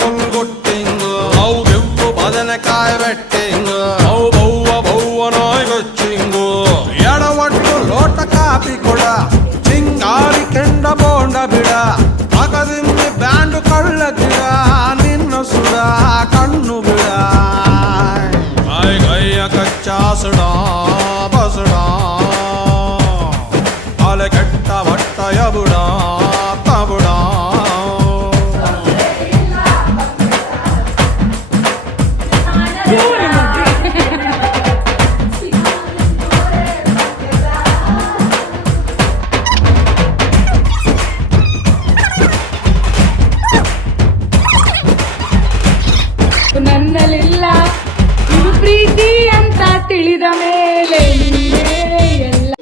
Full ಗುಟ್ಟಿಂಗ್ ಅವು ಬೆವ್ವು ಬದನೆಕಾಯಿ betting ಅವು ಬವ್ವ ಬವ್ವ ನಾಯ್ ಗಚ್ಚಿಂಗು ಎಡವಟ್ಟು ಲೋಟ ಕಾಪಿ ಕೊಡ ಚಿಂಗಾರಿ ಕೆಂಡ ಬೋಂಡ ಬಿಡ ಅಗದಿಮ್ಮಿ ಬ್ಯಾಂಡು ಕಳ್ಳ ಗಿಡ ನಿನ್ನ ಸುಡ ಕಣ್ಣು ಬಿಡ ಗೈ ಗೈಯ ಕಚ್ಚಾ ಸುಡಾ ಬಸುಡಾ ಅಲೆ ಕೆಟ್ಟ ಬಟ್ಟಯ ಬುಡ ತಬುಡ ನನ್ನಲ್ಲಿಲ್ಲ ಇದು ಪ್ರೀತಿ ಅಂತ ತಿಳಿದ ಮೇಲೆ ನೀನೇ ಎಲ್ಲ.